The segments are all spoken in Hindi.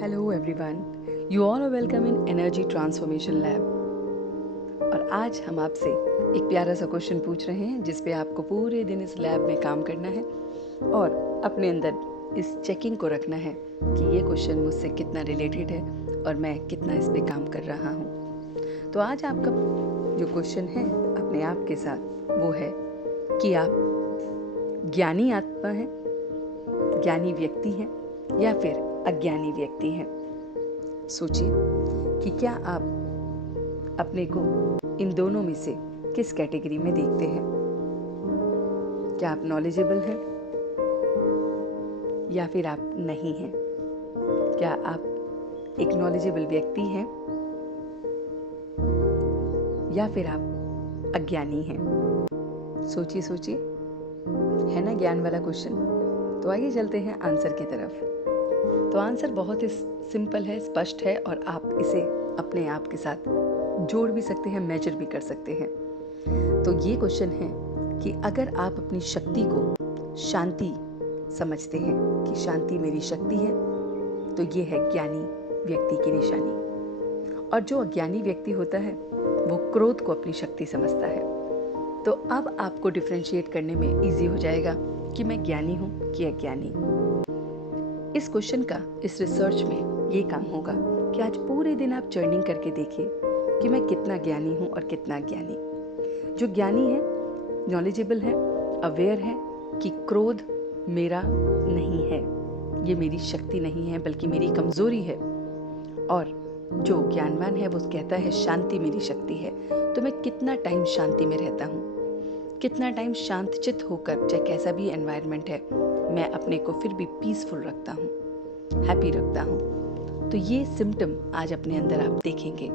Hello everyone, you all are welcome in energy transformation lab. और आज हम आपसे एक प्यारा सा क्वेश्चन पूछ रहे हैं जिस पे आपको पूरे दिन इस लैब में काम करना है और अपने अंदर इस चेकिंग को रखना है कि ये क्वेश्चन मुझसे कितना रिलेटेड है और मैं कितना इस पे काम कर रहा हूँ। तो आज आपका जो क्वेश्चन है अपने आप के साथ वो है कि आप ज्ञानी आत्मा हैं, ज्ञानी व्यक्ति हैं या फिर अज्ञानी व्यक्ति हैं। सोचिए कि क्या आप अपने को इन दोनों में से किस कैटेगरी में देखते हैं। क्या आप नॉलेजेबल हैं या फिर आप नहीं हैं? क्या आप एक नॉलेजेबल व्यक्ति हैं या फिर आप अज्ञानी हैं? सोचिए सोचिए, है ना ज्ञान वाला क्वेश्चन। तो आइए चलते हैं आंसर की तरफ। तो आंसर बहुत ही सिंपल है, स्पष्ट है और आप इसे अपने आप के साथ जोड़ भी सकते हैं, मेजर भी कर सकते हैं। तो ये क्वेश्चन है कि अगर आप अपनी शक्ति को शांति समझते हैं कि शांति मेरी शक्ति है, तो ये है ज्ञानी व्यक्ति की निशानी। और जो अज्ञानी व्यक्ति होता है वो क्रोध को अपनी शक्ति समझता है। तो अब आपको डिफरेंशिएट करने में इजी हो जाएगा कि मैं ज्ञानी हूँ कि अज्ञानी। इस क्वेश्चन का इस रिसर्च में ये काम होगा कि आज पूरे दिन आप जर्निंग करके देखिए कि मैं कितना ज्ञानी हूँ और कितना अज्ञानी। जो ज्ञानी है, नॉलेजेबल है, अवेयर है कि क्रोध मेरा नहीं है, ये मेरी शक्ति नहीं है बल्कि मेरी कमजोरी है। और जो ज्ञानवान है वो कहता है शांति मेरी शक्ति है। तो मैं कितना टाइम शांति में रहता हूँ, कितना टाइम शांतचित्त होकर, चाहे कैसा भी एनवायरनमेंट है, मैं अपने को फिर भी पीसफुल रखता हूँ, हैप्पी रखता हूँ। तो ये सिम्टम आज अपने अंदर आप देखेंगे।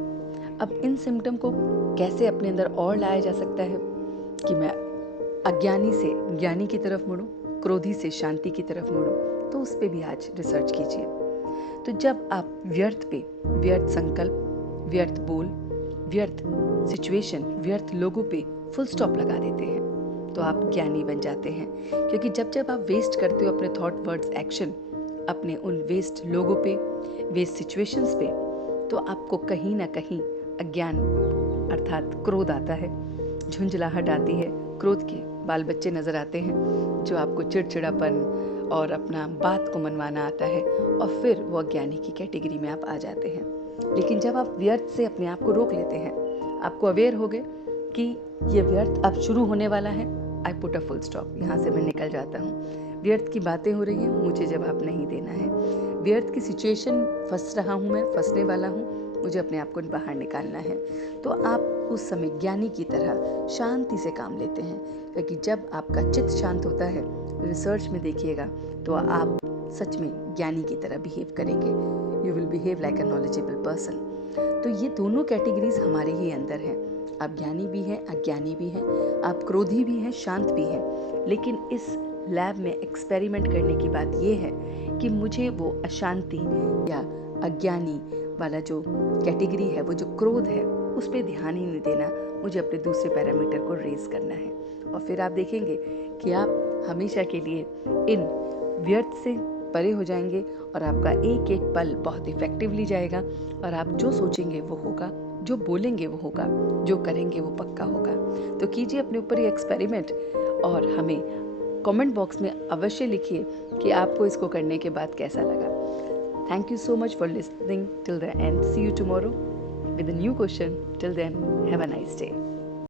अब इन सिम्टम को कैसे अपने अंदर और लाया जा सकता है कि मैं अज्ञानी से ज्ञानी की तरफ मुड़ूं, क्रोधी से शांति की तरफ मुड़ूं, तो उस पे भी आज रिसर्च कीजिए। तो जब आप व्यर्थ पे, व्यर्थ संकल्प, व्यर्थ बोल, व्यर्थ सिचुएशन, व्यर्थ लोगों पे फुल स्टॉप लगा देते हैं तो आप ज्ञानी बन जाते हैं। क्योंकि जब जब आप वेस्ट करते हो अपने थॉट, वर्ड्स, एक्शन अपने उन वेस्ट लोगों पे, वेस्ट सिचुएशंस पे, तो आपको कहीं ना कहीं अज्ञान अर्थात क्रोध आता है, झुंझलाहट आती है, क्रोध के बाल बच्चे नजर आते हैं जो आपको चिड़चिड़ापन और अपना बात को मनवाना आता है और फिर वो अज्ञानी की कैटेगरी में आप आ जाते हैं। लेकिन जब आप व्यर्थ से अपने आप को रोक लेते हैं, आपको अवेयर हो गए कि ये व्यर्थ अब शुरू होने वाला है, I put a full stop, यहाँ से मैं निकल जाता हूँ। व्यर्थ की बातें हो रही हैं, मुझे जवाब नहीं देना है। व्यर्थ की सिचुएशन फंस रहा हूँ, मैं फंसने वाला हूँ, मुझे अपने आप को बाहर निकालना है। तो आप उस समय ज्ञानी की तरह शांति से काम लेते हैं। क्योंकि जब आपका चित्त शांत होता है, रिसर्च में देखिएगा, तो आप सच में ज्ञानी की तरह बिहेव करेंगे। You will behave like a knowledgeable person. तो ये दोनों कैटेगरीज हमारे ही अंदर हैं। आप ज्ञानी भी हैं, अज्ञानी भी हैं, आप क्रोधी भी हैं, शांत भी हैं। लेकिन इस लैब में एक्सपेरिमेंट करने की बात यह है कि मुझे वो अशांति या अज्ञानी वाला जो कैटेगरी है, वो जो क्रोध है, उस पर ध्यान ही नहीं देना, मुझे अपने दूसरे पैरामीटर को रेज करना है। और फिर आप देखेंगे कि आप हमेशा के लिए इन व्यर्थ से परे हो जाएंगे और आपका एक एक पल बहुत इफेक्टिवली जाएगा और आप जो सोचेंगे वो होगा, जो बोलेंगे वो होगा, जो करेंगे वो पक्का होगा। तो कीजिए अपने ऊपर ये एक्सपेरिमेंट और हमें कमेंट बॉक्स में अवश्य लिखिए कि आपको इसको करने के बाद कैसा लगा। Thank you so much for listening till the end. See you tomorrow with a new question. Till then, have a nice day.